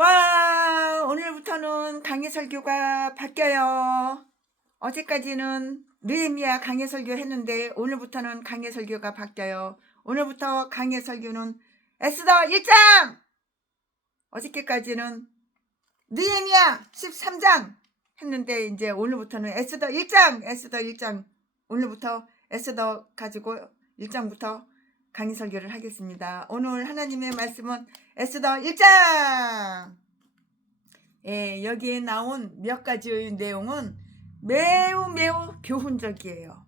와, 오늘부터는 강의 설교가 바뀌어요. 어제까지는 느헤미야 강의 설교 했는데 오늘부터는 강의 설교가 바뀌어요. 오늘부터 강의 설교는 에스더 1장! 어저께까지는 느헤미야 13장 했는데 이제 오늘부터는 에스더 1장 오늘부터 에스더 가지고 1장부터 강의 설교를 하겠습니다. 오늘 하나님의 말씀은 에스더 1장. 여기에 나온 몇 가지의 내용은 매우 교훈적이에요.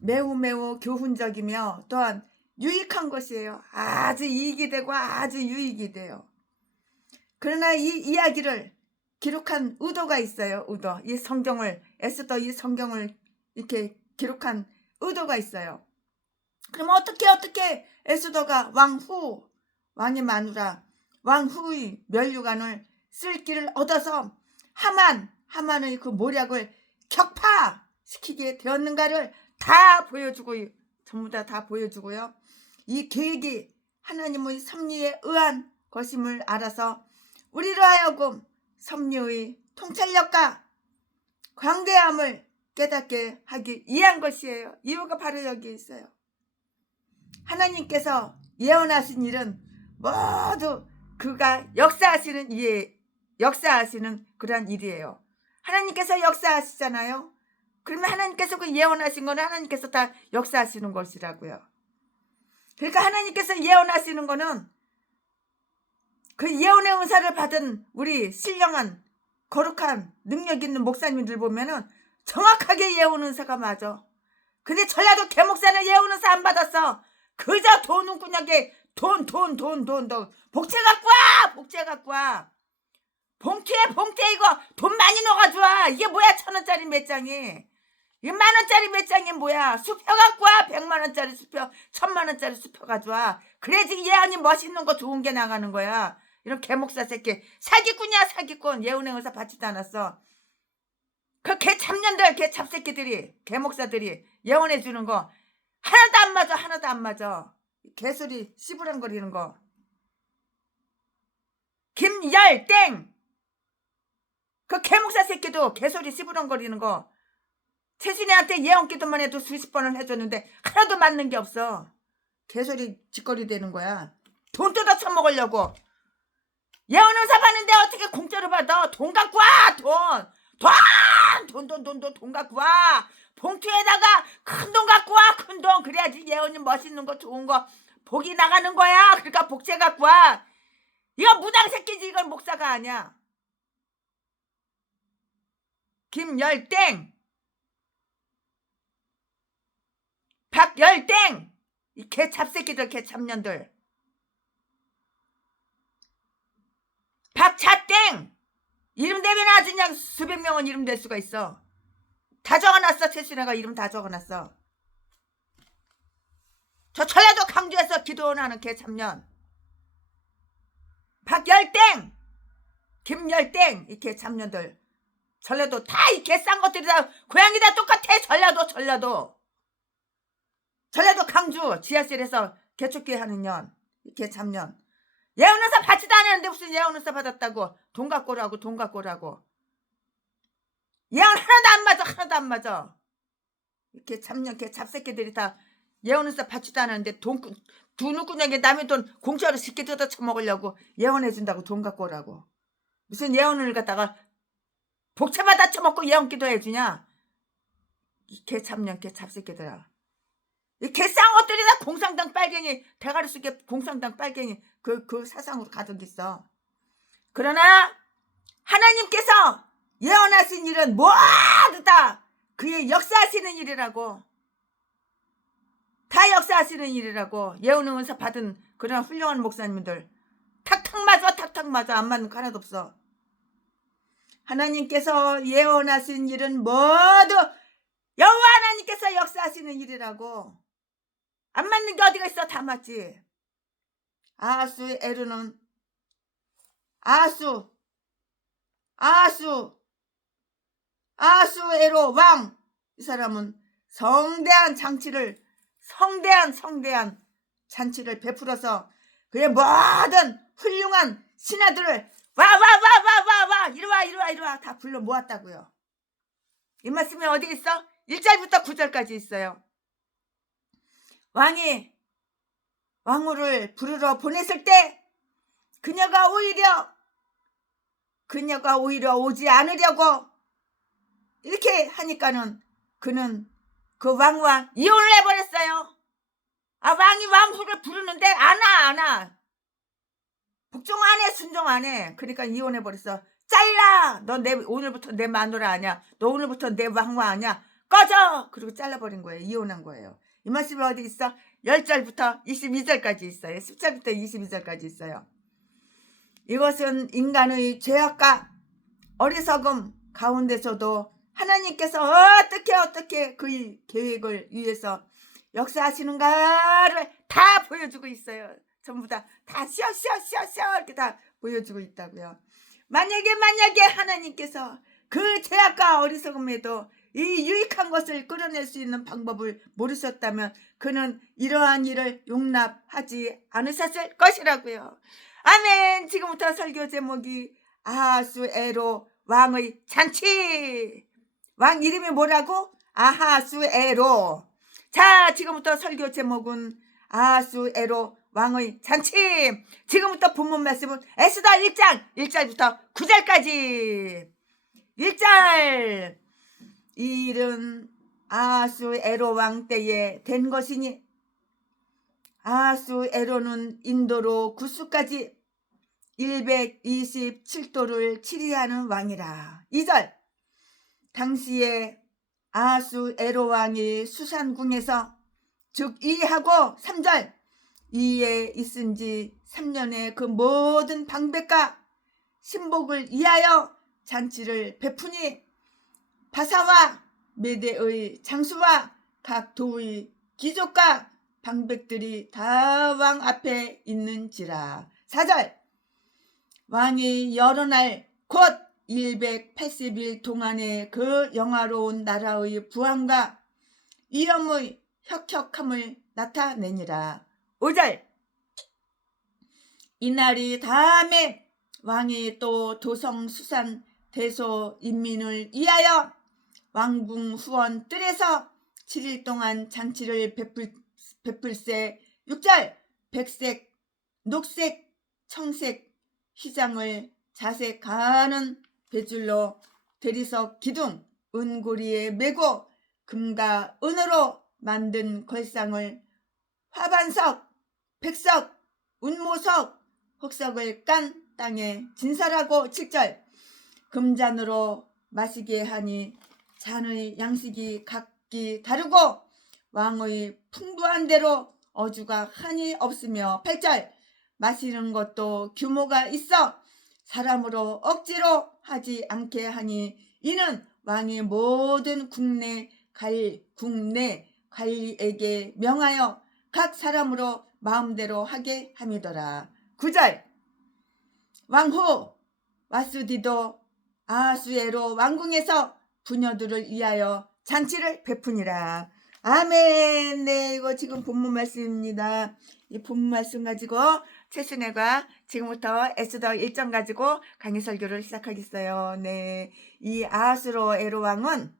매우 교훈적이며 또한 유익한 것이에요. 아주 이익이 되고 아주 유익이 돼요. 그러나 이 이야기를 기록한 의도가 있어요. 의도. 이 성경을 에스더 이 성경을 이렇게 기록한 의도가 있어요. 그럼 어떻게 에스더가 왕의 마누라 왕후의 면류관을 쓸 길을 얻어서 하만의 그 모략을 격파시키게 되었는가를 다 보여주고 전부 다 보여주고요. 이 계획이 하나님의 섭리에 의한 것임을 알아서 우리로 하여금 섭리의 통찰력과 광대함을 깨닫게 하기 위한 것이에요. 이유가 바로 여기 있어요. 하나님께서 예언하신 일은 모두 그가 역사하시는 그런 일이에요. 하나님께서 역사하시잖아요. 그러면 하나님께서 그 예언하신 거는 하나님께서 다 역사하시는 것이라고요. 그러니까 하나님께서 예언하시는 거는 그 예언의 은사를 받은 우리 신령한 거룩한 능력 있는 목사님들 보면은 정확하게 예언 은사가 맞아. 근데 전라도 개목사는 예언 은사 안 받았어. 그저 돈운꾸녕에 돈 복채 갖고 와 봉투에 이거 돈 많이 넣어가지고 와. 이게 뭐야 1,000원짜리 몇 장이. 이게 10,000원짜리 몇 장이 뭐야. 수표 갖고 와. 100만원짜리 수표 1,000만원짜리 수표 가져와. 그래야지 예언이 멋있는 거 좋은 게 나가는 거야. 이런 개목사 새끼 사기꾼이야 사기꾼. 예언의 의사 받지도 않았어. 그 개참년들 개찹새끼들이 개목사들이 예언해 주는 거 하나도 안 맞아. 개소리 씨부랑거리는 거. 김열땡 그 개목사 새끼도 개소리 씨부랑거리는 거. 최순애한테 예언 기도만 해도 수십 번을 해줬는데 하나도 맞는 게 없어. 개소리 짓거리 되는 거야. 돈 뜯어 처먹으려고. 예언 의사 받는데 어떻게 공짜로 받아. 돈 갖고 와. 돈 갖고 와. 봉투에다가 큰 돈 갖고 와. 큰 돈. 그래야지 예언이 멋있는 거 좋은 거 복이 나가는 거야. 그러니까 복채 갖고 와. 이거 무당 새끼지. 이건 목사가 아니야. 김열땡 박열땡 이 개찹새끼들 개찹년들. 박차땡 이름 대면 아주 그냥 수백 명은 이름 될 수가 있어. 다 적어놨어. 최순애가 이름 다 적어놨어. 저 전라도 강주에서 기도원하는 개참년. 박열땡 김열땡 이 개참년들. 전라도 다 이 개싼 것들이 다 고양이 다 똑같아. 전라도 강주 지하실에서 개축기 하는 년 이 개참년. 예언의사 받지도 않았는데 무슨 예언의사 받았다고 돈 갖고 오라고. 예언 하나도 안 맞아. 이렇게 참년 개잡새끼들이 다 예언의사 받지도 않았는데 두 누구냐게 남의 돈 공짜로 쉽게 뜯어 처먹으려고 예언해준다고 돈 갖고 오라고. 무슨 예언을 갖다가 복채 받아 처먹고 예언 기도해주냐. 이 개참년 개잡새끼들아. 이 개싼 것들이 다 공산당 빨갱이 대가리 속에 공산당 빨갱이 그 사상으로 가득 있어. 그러나 하나님께서 예언하신 일은 모두 다 그의 역사하시는 일이라고. 다 역사하시는 일이라고. 예언의 은사 받은 그런 훌륭한 목사님들 탁탁 맞아. 안 맞는 거 하나도 없어. 하나님께서 예언하신 일은 모두 여호와 하나님께서 역사하시는 일이라고. 안 맞는 게 어디가 있어. 다 맞지. 아하스의 에르는 아하스 에로 왕. 이 사람은 성대한 잔치를 베풀어서 그의 모든 훌륭한 신하들을 와 이리 와 다 불러 모았다고요. 이 말씀이 어디 있어? 1절부터 9절까지 있어요. 왕이 왕후를 부르러 보냈을 때 그녀가 오히려 오지 않으려고 이렇게 하니까는 그는 그 왕과 이혼을 해버렸어요. 왕이 왕후를 부르는데 안 와. 복종 안 해, 순종 안 해. 그러니까 이혼해버렸어. 잘라! 너 오늘부터 내 마누라 아니야. 너 오늘부터 내 왕후 아니야. 꺼져! 그리고 잘라버린 거예요. 이혼한 거예요. 이 말씀이 어디 있어? 10절부터 22절까지 있어요. 10절부터 22절까지 있어요. 이것은 인간의 죄악과 어리석음 가운데서도 하나님께서 어떻게 그의 계획을 위해서 역사하시는가를 다 보여주고 있어요. 전부 다 쉬어 이렇게 다 보여주고 있다고요. 만약에 하나님께서 그 죄악과 어리석음에도 이 유익한 것을 끌어낼 수 있는 방법을 모르셨다면 그는 이러한 일을 용납하지 않으셨을 것이라고요. 아멘. 지금부터 설교 제목이 아하수에로 왕의 잔치. 왕 이름이 뭐라고? 아하수에로. 자, 지금부터 설교 제목은 아하수에로 왕의 잔치. 지금부터 본문 말씀은 에스더 1장 1절부터 9절까지. 1절. 이 일은 아하수에로 왕 때에 된 것이니 아하수에로는 인도로 구스까지 127도를 치리하는 왕이라. 2절. 당시에 아하수에로 왕이 수산궁에서 즉 이하고 3절. 이에 있은 지 3년의 그 모든 방백과 신복을 위하여 잔치를 베푸니 바사와 메대의 장수와 각 도의 귀족과 방백들이 다 왕 앞에 있는지라. 4절. 왕이 여러 날 곧 180일 동안의 그 영화로운 나라의 부함과 위엄의 혁혁함을 나타내니라. 5절. 이날이 다음에 왕이 또 도성 수산 대소 인민을 위하여 왕궁 후원 뜰에서 7일 동안 잔치를 베풀세. 6절. 백색, 녹색, 청색 휘장을 자색하는 배줄로 대리석 기둥 은고리에 메고 금과 은으로 만든 걸상을 화반석, 백석, 운모석, 흑석을 깐 땅에 진설하고. 7절. 금잔으로 마시게 하니 잔의 양식이 각기 다르고 왕의 풍부한 대로 어주가 한이 없으며. 8절. 마시는 것도 규모가 있어 사람으로 억지로 하지 않게 하니 이는 왕의 모든 국내 관리에게 명하여 각 사람으로 마음대로 하게 함이더라. 9절. 왕후 와수디도 아하수에로 왕궁에서 부녀들을 위하여 잔치를 베푸니라. 아멘. 네, 이거 지금 본문 말씀입니다. 이 본문 말씀 가지고 최순애가 지금부터 에스더 1장 가지고 강의 설교를 시작하겠어요. 네, 이 아하수에로 왕은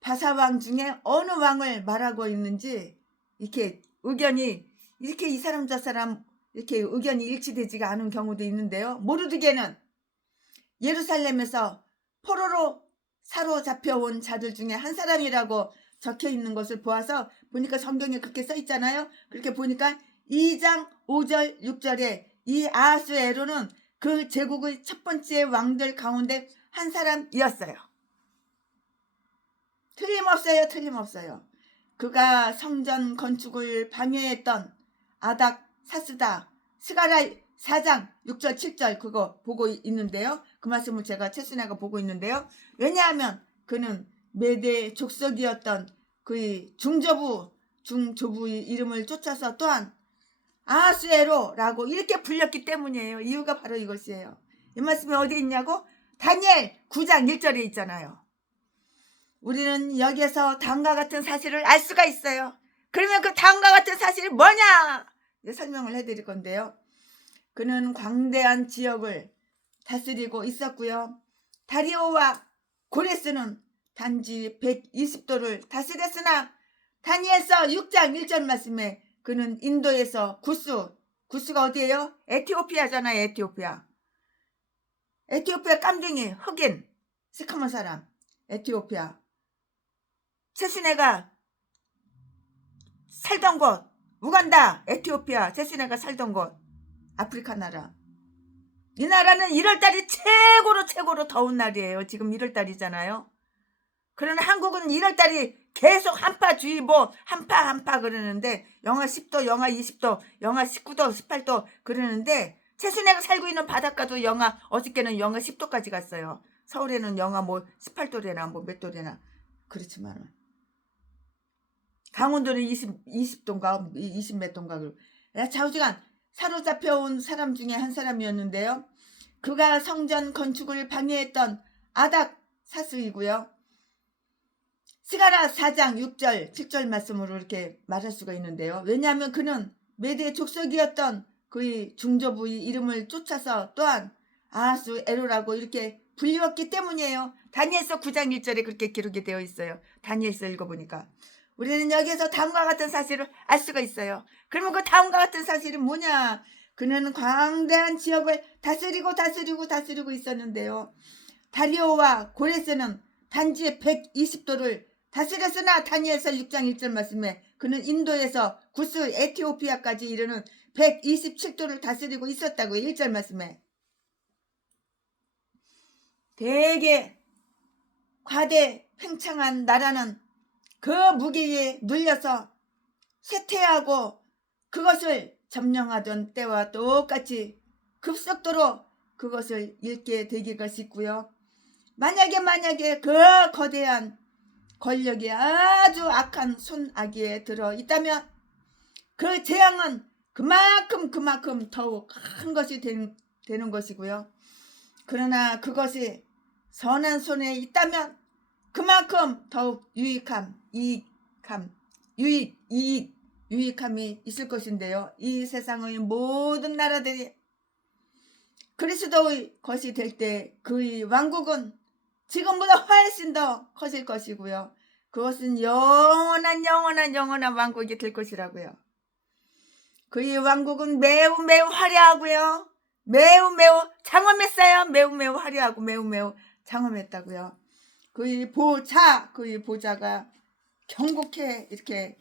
바사왕 중에 어느 왕을 말하고 있는지 이렇게 의견이 이렇게 이 사람 저 사람 이렇게 의견이 일치되지가 않은 경우도 있는데요. 모르드게는 예루살렘에서 포로로 사로잡혀온 자들 중에 한 사람이라고 적혀 있는 것을 보아서 보니까 성경에 그렇게 써 있잖아요. 그렇게 보니까 2장 5절 6절에 이 아하수에로는 그 제국의 첫 번째 왕들 가운데 한 사람이었어요. 틀림없어요. 그가 성전 건축을 방해했던 아닥사스다 스가랴 4장 6절 7절 그거 보고 있는데요. 그 말씀을 제가 최순애가 보고 있는데요. 왜냐하면 그는 메대 족속이었던 그의 중조부의 이름을 쫓아서 또한 아하수에로라고 이렇게 불렸기 때문이에요. 이유가 바로 이것이에요. 이 말씀이 어디 있냐고? 다니엘 9장 1절에 있잖아요. 우리는 여기에서 다음과 같은 사실을 알 수가 있어요. 그러면 그 다음과 같은 사실이 뭐냐? 설명을 해드릴 건데요. 그는 광대한 지역을 다스리고 있었고요. 다리오와 고레스는 단지 120도를 다스렸으나 다니엘서 6장 1절 말씀에 그는 인도에서 구스가 어디예요? 에티오피아잖아요. 에티오피아 깜둥이 흑인 시커먼 사람 에티오피아. 최순애가 살던 곳 우간다 에티오피아 최순애가 살던 곳 아프리카 나라. 이 나라는 1월달이 최고로 더운 날이에요. 지금 1월달이잖아요. 그러나 한국은 1월달이 계속 한파주의보 한파 그러는데 영하 10도 영하 20도 영하 19도 18도 그러는데 최순애가 살고 있는 바닷가도 어저께는 영하 10도까지 갔어요. 서울에는 영하 18도래나 몇 도래나 그렇지만 강원도는 20도인가 20몇 도인가 좌우지간 사로잡혀온 사람 중에 한 사람이었는데요. 그가 성전 건축을 방해했던 아닥 사스이고요. 스가랴 4장 6절 7절 말씀으로 이렇게 말할 수가 있는데요. 왜냐하면 그는 메대 족속이었던 그의 중조부의 이름을 쫓아서 또한 아하수 에로라고 이렇게 불리웠기 때문이에요. 다니엘서 9장 1절에 그렇게 기록이 되어 있어요. 다니엘서 읽어보니까 우리는 여기에서 다음과 같은 사실을 알 수가 있어요. 그러면 그 다음과 같은 사실이 뭐냐? 그는 광대한 지역을 다스리고 있었는데요. 다리오와 고레스는 단지 120도를 다스렸으나 다니엘서 6장 1절 말씀에 그는 인도에서 구스 에티오피아까지 이르는 127도를 다스리고 있었다고요. 1절 말씀에. 되게 과대 팽창한 나라는 그 무게에 눌려서 쇠퇴하고 그것을 점령하던 때와 똑같이 급속도로 그것을 잃게 되기가 쉽고요. 만약에 그 거대한 권력이 아주 악한 손아귀에 들어 있다면 그 재앙은 그만큼 더욱 큰 것이 되는 것이고요. 그러나 그것이 선한 손에 있다면 그만큼 더욱 유익함이 있을 것인데요. 이 세상의 모든 나라들이 그리스도의 것이 될 때 그의 왕국은 지금보다 훨씬 더 커질 것이고요. 그것은 영원한 왕국이 될 것이라고요. 그의 왕국은 매우 화려하고요. 매우 장엄했어요. 매우 화려하고 매우 장엄했다고요. 그의 보좌가 경고케 이렇게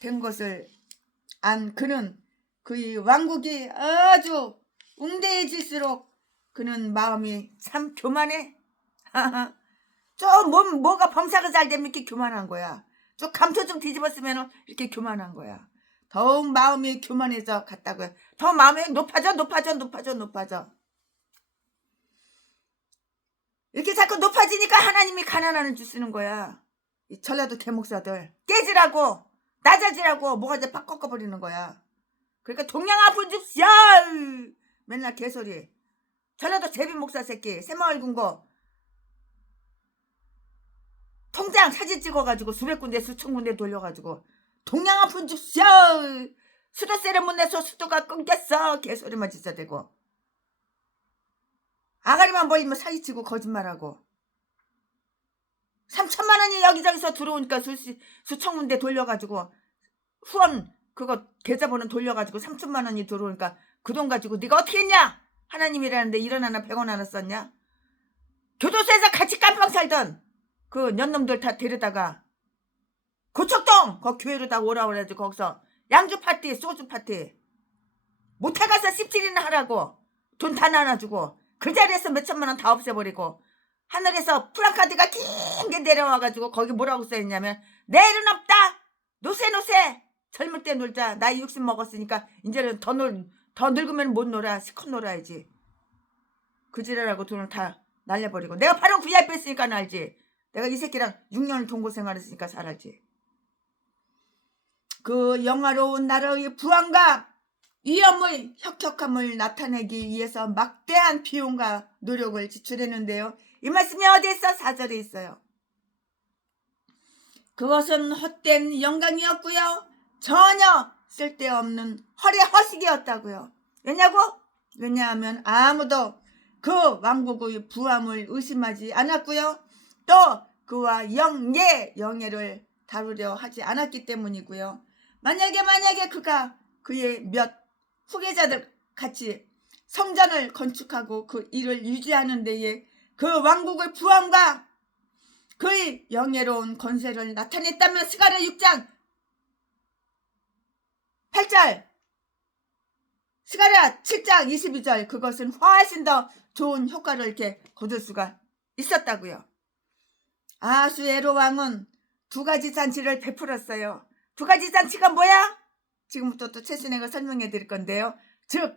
된 것을 안 그는 그의 왕국이 아주 웅대해질수록 그는 마음이 참 교만해. 뭐가 범사가 잘 되면 이렇게 교만한 거야. 좀 감초 좀 뒤집었으면 이렇게 교만한 거야. 더욱 마음이 교만해져 갔다고요. 더 마음이 높아져. 이렇게 자꾸 높아지니까 하나님이 가난하는 줄 쓰는 거야. 이 전라도 개목사들 깨지라고 낮아지라고 뭐가 팍 꺾어버리는 거야. 그러니까 동양 아픈 줍시야 맨날 개소리. 전라도 제비 목사 새끼 새마을 군고 통장 사진 찍어가지고 수백 군데 수천 군데 돌려가지고 동양 아픈 줍시야 수도세를 못 내서 수도가 끊겼어 개소리만 진짜 대고 아가리만 벌리면 사기치고 거짓말하고 3천만 원이 여기저기서 들어오니까 수천 군데 돌려가지고 후원 그거 계좌번호 돌려가지고 3천만 원이 들어오니까 그 돈 가지고 네가 어떻게 했냐? 하나님이라는데 1원 하나 100원 하나 썼냐? 교도소에서 같이 깜빵 살던 그 년놈들 다 데려다가 고척동 거 교회로 다 오라 그래가지고 거기서 양주 파티 소주 파티 못해 가서 17일이나 하라고 돈 다 나눠주고 그 자리에서 몇 천만 원 다 없애버리고 하늘에서 플랜카드가 긴 게 내려와가지고 거기 뭐라고 써있냐면 내일은 없다 노세 젊을 때 놀자 나이 60 먹었으니까 이제는 더 늙으면 못 놀아 시컷 놀아야지 그 지랄하고 돈을 다 날려버리고 내가 바로 VIP 했으니까 알지 내가 이 새끼랑 6년을 동거 생활했으니까 잘 알지 그 영화로운 나라의 부왕과 위엄의 혁혁함을 나타내기 위해서 막대한 비용과 노력을 지출했는데요. 이 말씀이 어디에 있어? 4절에 있어요. 그것은 헛된 영광이었고요. 전혀 쓸데없는 허례허식이었다고요. 왜냐고? 왜냐하면 아무도 그 왕국의 부함을 의심하지 않았고요. 또 그와 영예를 다루려 하지 않았기 때문이고요. 만약에 그가 그의 몇 후계자들 같이 성전을 건축하고 그 일을 유지하는 데에 그 왕국의 부함과 그의 영예로운 권세를 나타냈다면 스가랴 6장 8절, 스가랴 7장 22절 그것은 훨씬 더 좋은 효과를 이렇게 거둘 수가 있었다고요. 아하수에로 왕은 두 가지 잔치를 베풀었어요. 두 가지 잔치가 뭐야? 지금부터 또 최순애가 설명해 드릴 건데요. 즉,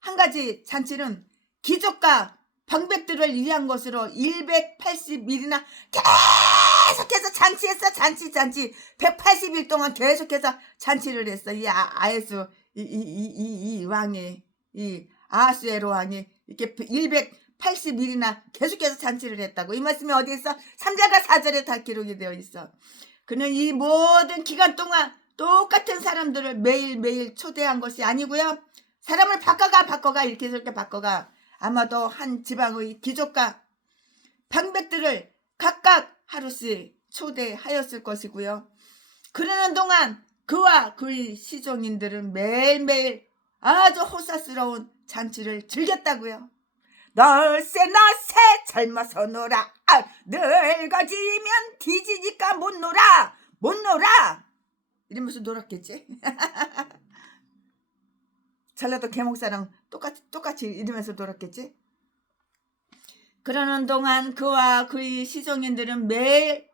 한 가지 잔치는 귀족과 방백들을 위한 것으로 180일이나 계속해서 잔치했어. 잔치 180일 동안 계속해서 잔치를 했어. 이 아에수 이 왕이, 이 아하수에로 왕이 이렇게 180일이나 계속해서 잔치를 했다고. 이 말씀이 어디 있어? 3절과 4절에 다 기록이 되어 있어. 그는 이 모든 기간 동안 똑같은 사람들을 매일매일 초대한 것이 아니고요. 사람을 바꿔가 이렇게 저렇게 바꿔가 아마도 한 지방의 귀족과 방백들을 각각 하루씩 초대하였을 것이고요. 그러는 동안 그와 그의 시종인들은 매일매일 아주 호사스러운 잔치를 즐겼다고요. 너세 젊어서 놀아. 늙어지면 뒤지니까 못 놀아 이러면서 놀았겠지. 전라도 계몽사랑 똑같이 이러면서 놀았겠지. 그러는 동안 그와 그의 시종인들은 매일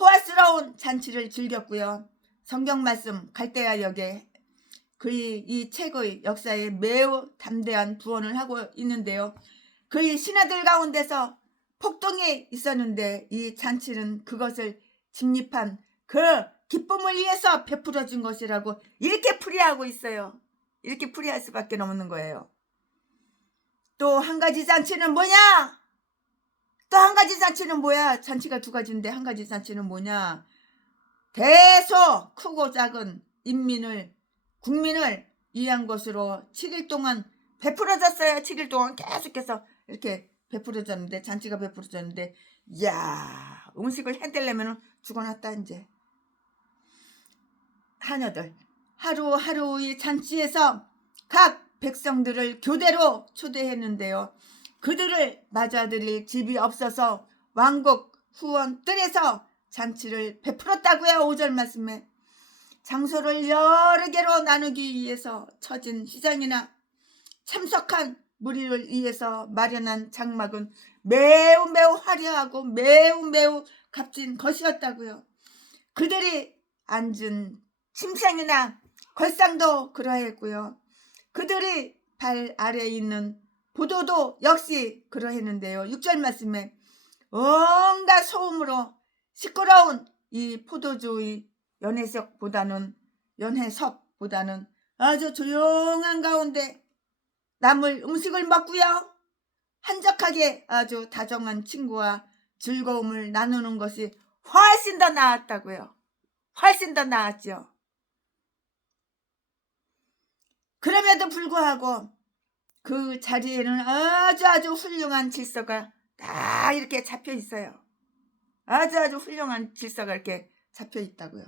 호화스러운 잔치를 즐겼고요. 성경 말씀 갈대아 역에 그의 이 책의 역사에 매우 담대한 부언을 하고 있는데요. 그의 신하들 가운데서 폭동이 있었는데 이 잔치는 그것을 진립한 그 기쁨을 위해서 베풀어진 것이라고 이렇게 풀이하고 있어요. 이렇게 풀이할 수밖에 없는 거예요. 또 한 가지 잔치는 뭐냐? 또 한 가지 잔치는 뭐야? 잔치가 두 가지인데 한 가지 잔치는 뭐냐? 대소 크고 작은 국민을 위한 것으로 7일 동안 베풀어졌어요. 7일 동안 계속해서 이렇게 베풀어졌는데, 잔치가 베풀어졌는데, 이야, 음식을 해달려면 죽어놨다. 이제 하녀들 하루하루의 잔치에서 각 백성들을 교대로 초대했는데요. 그들을 맞아들일 집이 없어서 왕국 후원 뜰에서 잔치를 베풀었다고요. 5절 말씀에 장소를 여러 개로 나누기 위해서 처진 시장이나 참석한 무리를 위해서 마련한 장막은 매우 화려하고 매우 값진 것이었다고요. 그들이 앉은 침상이나 걸상도 그러했고요. 그들이 발 아래에 있는 보도도 역시 그러했는데요. 6절 말씀에 온갖 소음으로 시끄러운 이 포도주의 연회석보다는 아주 조용한 가운데 남을 음식을 먹고요. 한적하게 아주 다정한 친구와 즐거움을 나누는 것이 훨씬 더 나았다고요. 훨씬 더 나았죠. 그럼에도 불구하고 그 자리에는 아주 훌륭한 질서가 다 이렇게 잡혀 있어요. 아주 훌륭한 질서가 이렇게 잡혀 있다고요.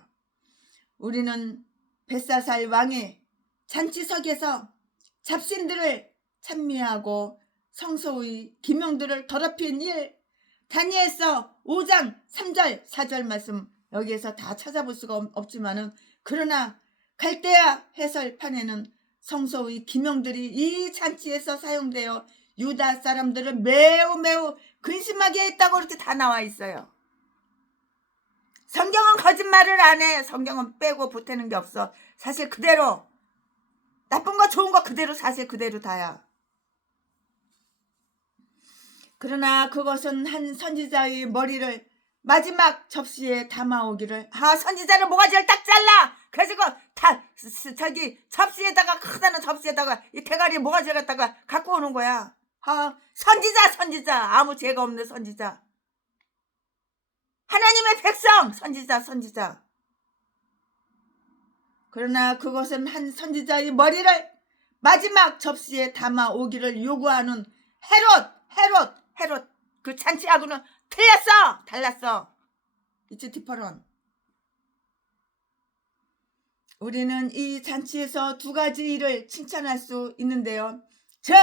우리는 벳사살 왕의 잔치석에서 잡신들을 찬미하고 성소의 기명들을 더럽힌 일, 다니엘서 5장 3절 4절 말씀 여기에서 다 찾아볼 수가 없지만은, 그러나 갈대아 해설판에는 성소의 기명들이 이 잔치에서 사용되어 유다 사람들을 매우 근심하게 했다고 이렇게 다 나와 있어요. 성경은 거짓말을 안 해. 성경은 빼고 보태는 게 없어. 사실 그대로, 나쁜 거 좋은 거 그대로, 사실 그대로 다야. 그러나 그것은 한 선지자의 머리를 마지막 접시에 담아오기를, 선지자를 모가지를 딱 잘라 그래가지고 다 접시에다가, 크다는 접시에다가 이 대가리 모가지를 갖다가 갖고 오는 거야. 선지자 아무 죄가 없는 선지자, 하나님의 백성, 선지자. 그러나 그것은 한 선지자의 머리를 마지막 접시에 담아 오기를 요구하는 헤롯 그 잔치하고는 달랐어. It's different. 우리는 이 잔치에서 두 가지 일을 칭찬할 수 있는데요. 즉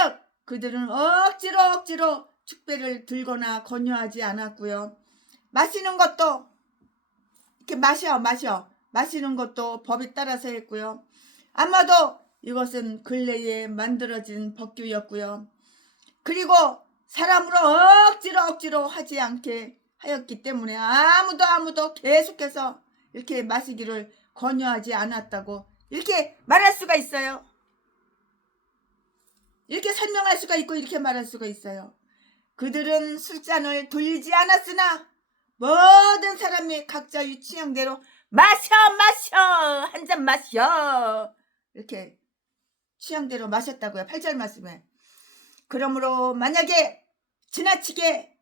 그들은 억지로 축배를 들거나 권유하지 않았고요. 마시는 것도 이렇게 마시는 것도 법에 따라서 했고요. 아마도 이것은 근래에 만들어진 법규였고요. 그리고 사람으로 억지로 하지 않게 하였기 때문에 아무도 계속해서 이렇게 마시기를 권유하지 않았다고 이렇게 말할 수가 있어요. 이렇게 설명할 수가 있고 이렇게 말할 수가 있어요. 그들은 술잔을 돌리지 않았으나 모든 사람이 각자의 취향대로 마셔 한 잔 마셔 이렇게 취향대로 마셨다고요. 8절 말씀에. 그러므로 만약에 지나치게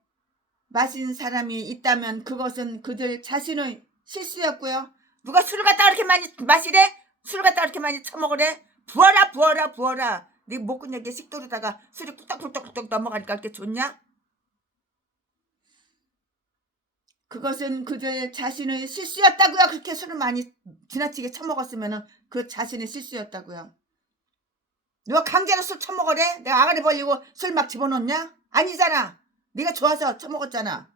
마신 사람이 있다면 그것은 그들 자신의 실수였고요. 누가 술을 갖다가 이렇게 많이 마시래? 술을 갖다가 이렇게 많이 처먹으래? 부어라. 네 목구멍에 식도로다가 술이 꿀떡꿀떡 넘어가니까 그렇게 좋냐? 그것은 그들 자신의 실수였다고요. 그렇게 술을 많이 지나치게 처먹었으면 그 자신의 실수였다고요. 누가 강제로 술 처먹으래? 내가 아가리 벌리고 술 막 집어넣냐? 아니잖아. 네가 좋아서 처먹었잖아.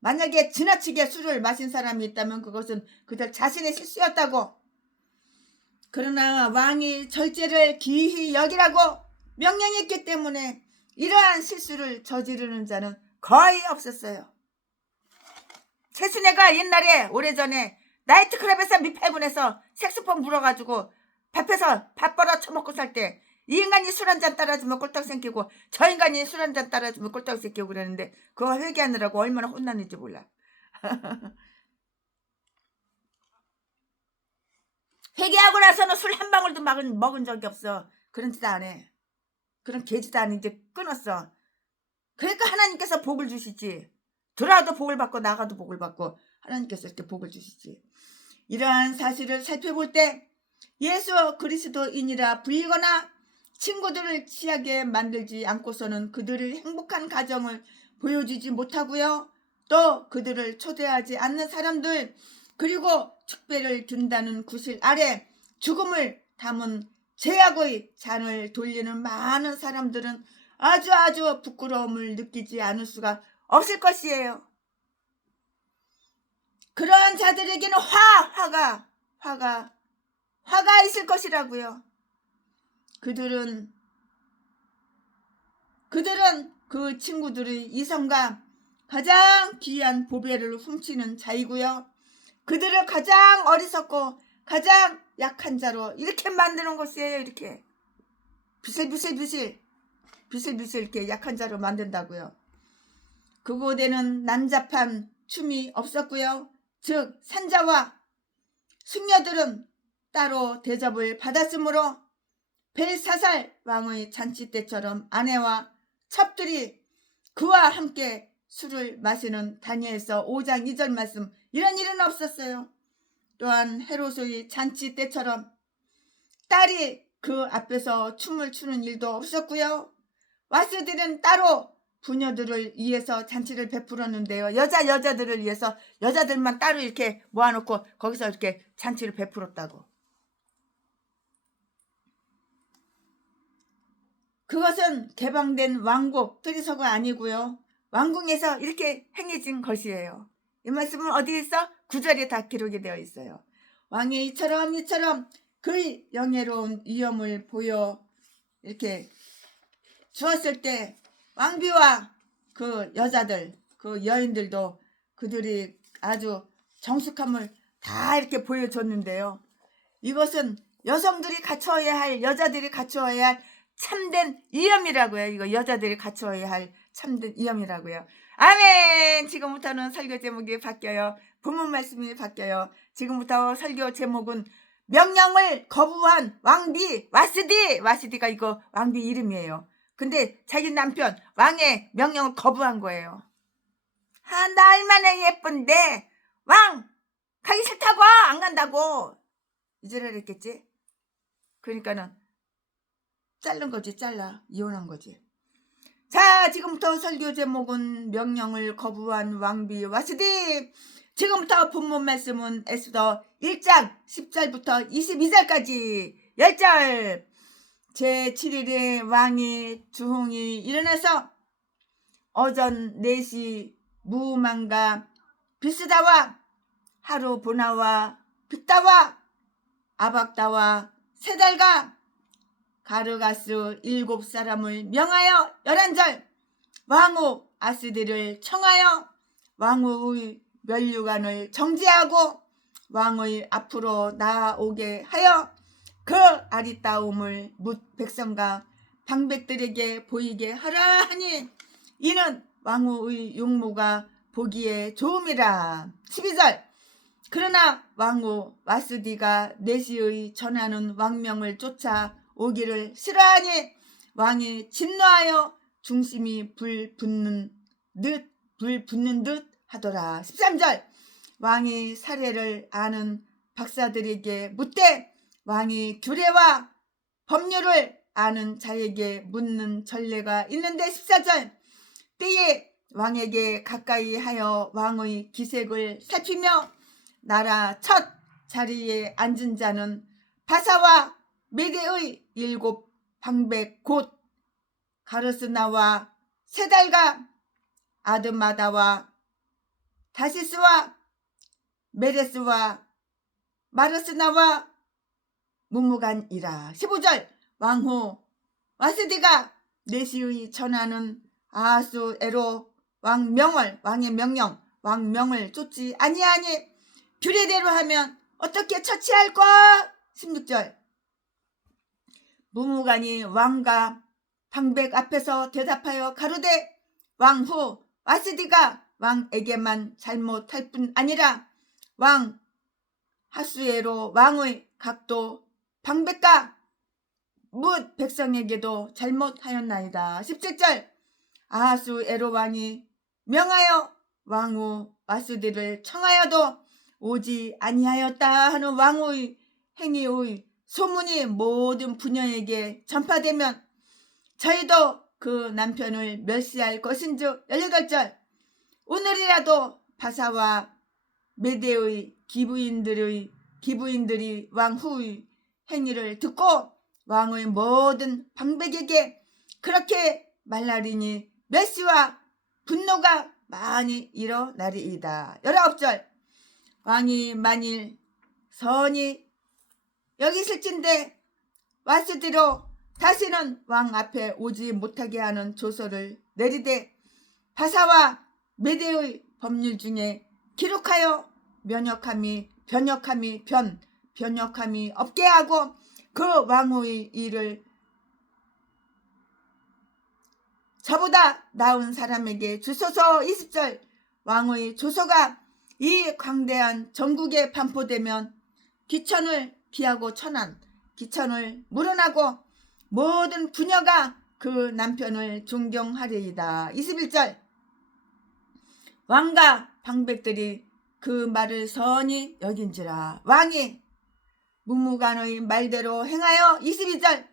만약에 지나치게 술을 마신 사람이 있다면 그것은 그들 자신의 실수였다고. 그러나 왕이 절제를 기히 여기라고 명령했기 때문에 이러한 실수를 저지르는 자는 거의 없었어요. 최순애가 옛날에 오래전에 나이트클럽에서 밑팔분에서 색소폰 불어가지고 밥해서 밥 벌어 처먹고 살 때 이 인간이 술 한잔 따라주면 꼴딱 생기고 저 인간이 술 한잔 따라주면 꼴딱 생기고 그랬는데 그거 회개하느라고 얼마나 혼났는지 몰라. 회개하고 나서는 술 한 방울도 먹은 적이 없어. 그런 짓 안 해. 그런 개짓 안 해. 이제 끊었어. 그러니까 하나님께서 복을 주시지. 들어와도 복을 받고 나가도 복을 받고 하나님께서 이렇게 복을 주시지. 이러한 사실을 살펴볼 때 예수 그리스도인이라 불리거나 친구들을 취하게 만들지 않고서는 그들의 행복한 가정을 보여주지 못하고요. 또 그들을 초대하지 않는 사람들 그리고 축배를 둔다는 구실 아래 죽음을 담은 제약의 잔을 돌리는 많은 사람들은 아주 부끄러움을 느끼지 않을 수가 없을 것이에요. 그러한 자들에게는 화가 있을 것이라고요. 그들은 그 친구들의 이성과 가장 귀한 보배를 훔치는 자이고요. 그들을 가장 어리석고 가장 약한 자로 이렇게 만드는 것이에요. 이렇게 비슬비슬 이렇게 약한 자로 만든다고요. 그곳에는 난잡한 춤이 없었고요. 즉 산자와 숙녀들은 따로 대접을 받았으므로 벨사살 왕의 잔치 때처럼 아내와 첩들이 그와 함께 술을 마시는 다니엘서 5장 2절 말씀 이런 일은 없었어요. 또한 헤롯의 잔치 때처럼 딸이 그 앞에서 춤을 추는 일도 없었고요. 와스들은 따로 부녀들을 위해서 잔치를 베풀었는데요. 여자들을 위해서 여자들만 따로 이렇게 모아놓고 거기서 이렇게 잔치를 베풀었다고. 그것은 개방된 왕국 트리서가 아니고요. 왕궁에서 이렇게 행해진 것이에요. 이 말씀은 어디에 있어? 9절에 다 기록이 되어 있어요. 왕이 이처럼 그의 영예로운 위엄을 보여 이렇게 주었을 때 왕비와 그 여자들, 그 여인들도 그들이 아주 정숙함을 다 이렇게 보여줬는데요. 이것은 여성들이 갖춰야 할, 여자들이 갖춰야 할 참된 위엄이라고요. 이거 여자들이 갖춰야 할 참된 위엄이라고요. 아멘. 지금부터는 설교 제목이 바뀌어요. 본문 말씀이 바뀌어요. 지금부터 설교 제목은 명령을 거부한 왕비 와스디가 이거 왕비 이름이에요. 근데 자기 남편 왕의 명령을 거부한 거예요. 나 얼마나 예쁜데 왕 가기 싫다고 안 간다고 이제를 했겠지. 그러니까는 자른 거지. 잘라 이혼한 거지. 자, 지금부터 설교 제목은 명령을 거부한 왕비 와스디. 지금부터 본문 말씀은 에스더 1장 10절부터 22절까지 10절. 제7일에 왕이 주홍이 일어나서 어전 4시 무망과 비스다와 하루보나와 빅다와 아박다와 세달과 가르가스 7사람을 명하여 11절 왕후 아스디를 청하여 왕후의 면류관을 정지하고 왕의 앞으로 나오게 하여 그 아리따움을 뭇 백성과 방백들에게 보이게 하라 하니 이는 왕후의 용모가 보기에 좋음이라. 12절 그러나 왕후 와스디가 내시의 전하는 왕명을 쫓아 오기를 싫어하니 왕이 진노하여 중심이 불 붙는 듯 하더라. 13절 왕이 사례를 아는 박사들에게 묻되 왕이 규례와 법률을 아는 자에게 묻는 전례가 있는데 14절 때에 왕에게 가까이 하여 왕의 기색을 살피며 나라 첫 자리에 앉은 자는 바사와 메대의 7 방백 곧 가르스나와 세달과 아드마다와 다시스와 메레스와 마르스나와 무무간이라. 15절 왕후 와스디가 내시의 전하는 아하수에로 왕의 명령을 쫓지 아니하니 규례대로 하면 어떻게 처치할까? 16절 무무간이 왕과 방백 앞에서 대답하여 가로되 왕후 와스디가 왕에게만 잘못할 뿐 아니라 왕 하수에로 왕의 각도 방백과 뭇 백성에게도 잘못하였나이다. 17절 아하수에로 왕이 명하여 왕후 와스디를 청하여도 오지 아니하였다 하는 왕후의 행위의 소문이 모든 부녀에게 전파되면 저희도 그 남편을 멸시할 것인즉. 18절 오늘이라도 바사와 메대의 기부인들이 왕후의 행위를 듣고 왕의 모든 방백에게 그렇게 말하리니 멸시와 분노가 많이 일어나리이다. 19절 왕이 만일 선이 여기실진대 와스디로 다시는 왕 앞에 오지 못하게 하는 조서를 내리되 바사와 메대의 법률 중에 기록하여 변역함이 없게 하고 그 왕후의 일을 저보다 나은 사람에게 주소서. 20절 왕의 조서가 이 광대한 전국에 반포되면 기천을 피하고 천한 기천을 물어나고 모든 부녀가 그 남편을 존경하리이다. 21절 왕과 방백들이 그 말을 선히 여긴지라. 왕이 무무간의 말대로 행하여 22절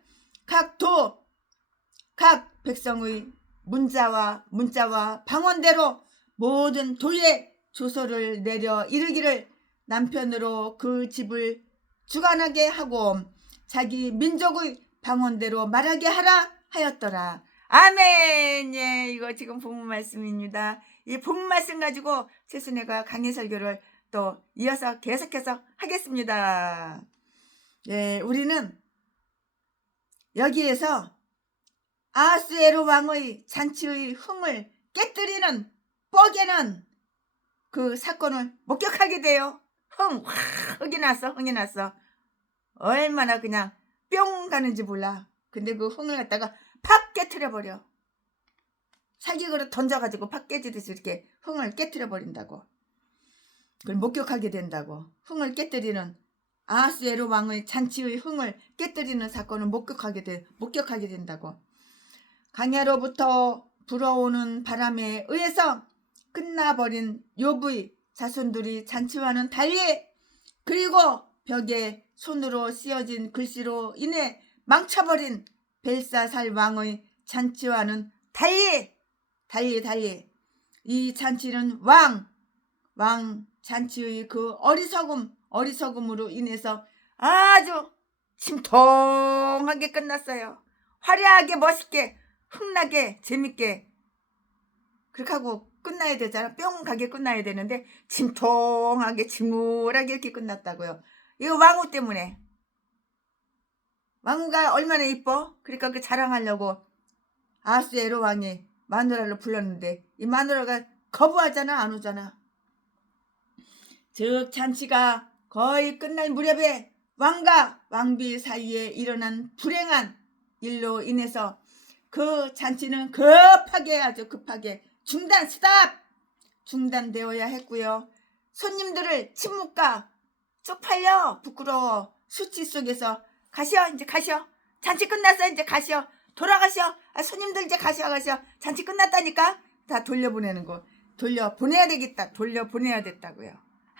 각 백성의 문자와 방언대로 모든 도에 조서를 내려 이르기를 남편으로 그 집을 주관하게 하고 자기 민족의 방언대로 말하게 하라 하였더라. 아멘. 예, 이거 지금 본문 말씀입니다. 이 본문 말씀 가지고 최순애가 강의 설교를 또 이어서 계속해서 하겠습니다. 예, 우리는 여기에서 아하수에로 왕의 잔치의 흥을 깨뜨리는 뻐개는 그 사건을 목격하게 돼요. 흥이 났어. 얼마나 그냥 뿅 가는지 몰라. 근데 그 흥을 갖다가 팍 깨트려버려. 살기그릇 던져가지고 팍 깨지듯이 이렇게 흥을 깨트려버린다고. 그걸 목격하게 된다고. 흥을 깨뜨리는 아하수에로 왕의 잔치의 흥을 깨뜨리는 사건을 목격하게 된다고. 강야로부터 불어오는 바람에 의해서 끝나버린 욥의 자손들이 잔치와는 달리 그리고 벽에 손으로 씌어진 글씨로 인해 망쳐버린 벨사살 왕의 잔치와는 달리 이 잔치는 왕 잔치의 그 어리석음으로 인해서 아주 침통하게 끝났어요. 화려하게 멋있게 흥나게 재밌게 그렇게 하고 끝나야 되잖아. 뿅 가게 끝나야 되는데 침통하게 침울하게 이렇게 끝났다고요. 이거 왕후 때문에. 왕후가 얼마나 이뻐? 그러니까 그 자랑하려고 아하수에로 왕이 마누라를 불렀는데 이 마누라가 거부하잖아. 안 오잖아. 즉 잔치가 거의 끝날 무렵에 왕과 왕비 사이에 일어난 불행한 일로 인해서 그 잔치는 아주 급하게 중단되어야 했고요. 손님들을 침묵과 쪽팔려 부끄러워 수치 속에서 가시오. 잔치 끝났어. 이제 가시오. 돌아가시오. 손님들 이제 가시오. 잔치 끝났다니까. 다 돌려보내는 거. 돌려보내야 되겠다. 돌려보내야 됐다고요.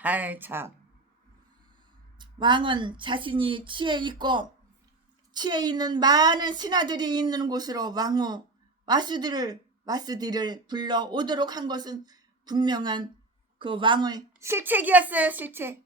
아이 참. 왕은 자신이 취해 있는 많은 신하들이 있는 곳으로 왕후 와수디를 불러오도록 한 것은 분명한 그 왕의 실책이었어요. 실책.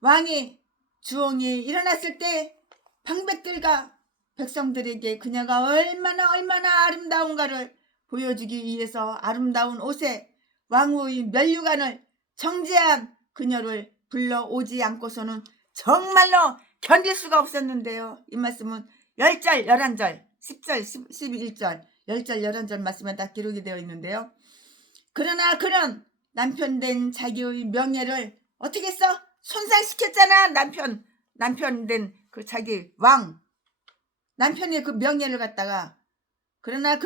왕이 주홍이 일어났을 때 방백들과 백성들에게 그녀가 얼마나 아름다운가를 보여주기 위해서 아름다운 옷에 왕후의 면류관을 정제한 그녀를 불러오지 않고서는 정말로 견딜 수가 없었는데요. 이 말씀은 10절, 11절, 10절, 11절, 10절, 11절 말씀에 다 기록이 되어 있는데요. 그러나 그는 남편 된 자기의 명예를 어떻게 했어? 손상시켰잖아. 남편 된 그 자기 남편의 그 명예를 갖다가. 그러나